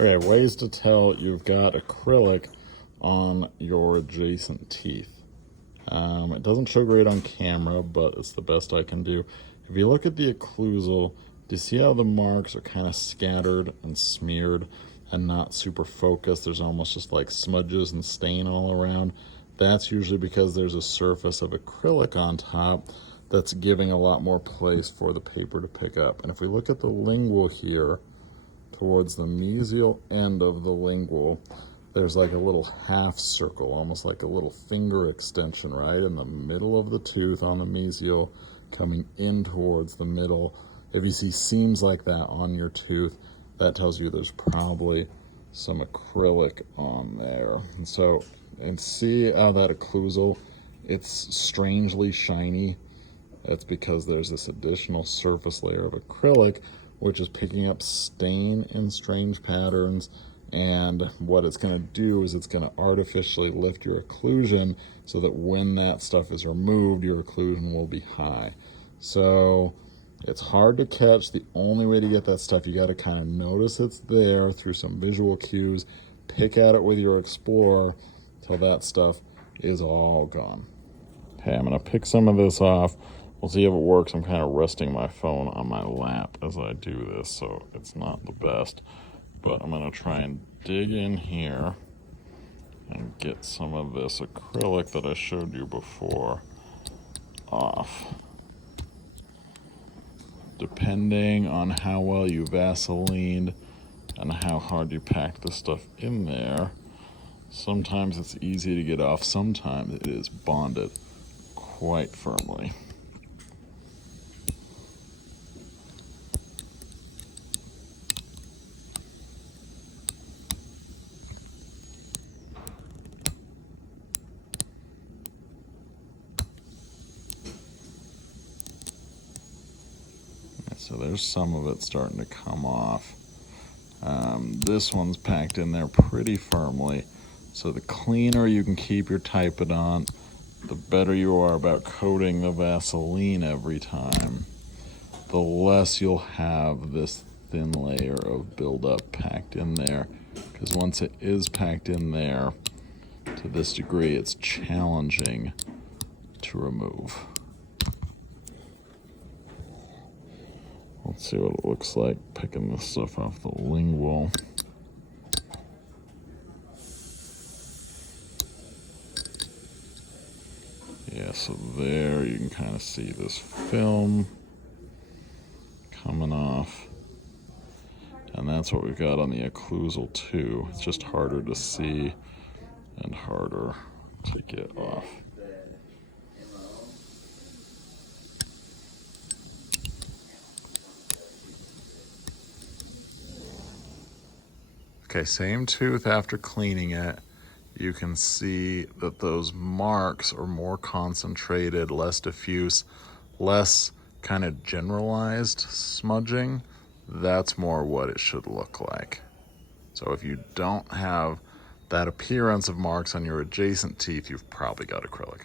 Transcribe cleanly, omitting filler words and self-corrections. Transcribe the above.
Okay, ways to tell you've got acrylic on your adjacent teeth. It doesn't show great on camera, but it's the best I can do. If you look at the occlusal, do you see how the marks are kind of scattered and smeared and not super focused? There's almost just like smudges and stain all around. That's usually because there's a surface of acrylic on top that's giving a lot more place for the paper to pick up. And if we look at the lingual here, towards the mesial end of the lingual, there's like a little half circle, almost like a little finger extension, right in the middle of the tooth on the mesial, coming in towards the middle. If you see seams like that on your tooth, that tells you there's probably some acrylic on there. And see how that occlusal, it's strangely shiny. That's because there's this additional surface layer of acrylic which is picking up stain in strange patterns, and what it's going to do is it's going to artificially lift your occlusion so that when that stuff is removed, your occlusion will be high. So it's hard to catch. The only way to get that stuff, you got to kind of notice it's there through some visual cues, pick at it with your Explorer till that stuff is all gone. Okay, I'm going to pick some of this off. We'll see if it works. I'm kind of resting my phone on my lap as I do this, so it's not the best. But I'm going to try and dig in here and get some of this acrylic that I showed you before off. Depending on how well you Vaselined and how hard you packed the stuff in there, sometimes it's easy to get off, sometimes it is bonded quite firmly. So there's some of it starting to come off. This one's packed in there pretty firmly. So the cleaner you can keep your Typodont, the better you are about coating the Vaseline every time, the less you'll have this thin layer of buildup packed in there. Because once it is packed in there, to this degree, it's challenging to remove. Let's see what it looks like picking this stuff off the lingual. Yeah, so there you can kind of see this film coming off. And that's what we've got on the occlusal too. It's just harder to see and harder to get off. Okay, same tooth after cleaning it. You can see that those marks are more concentrated, less diffuse, less kind of generalized smudging. That's more what it should look like. So if you don't have that appearance of marks on your adjacent teeth, you've probably got acrylic.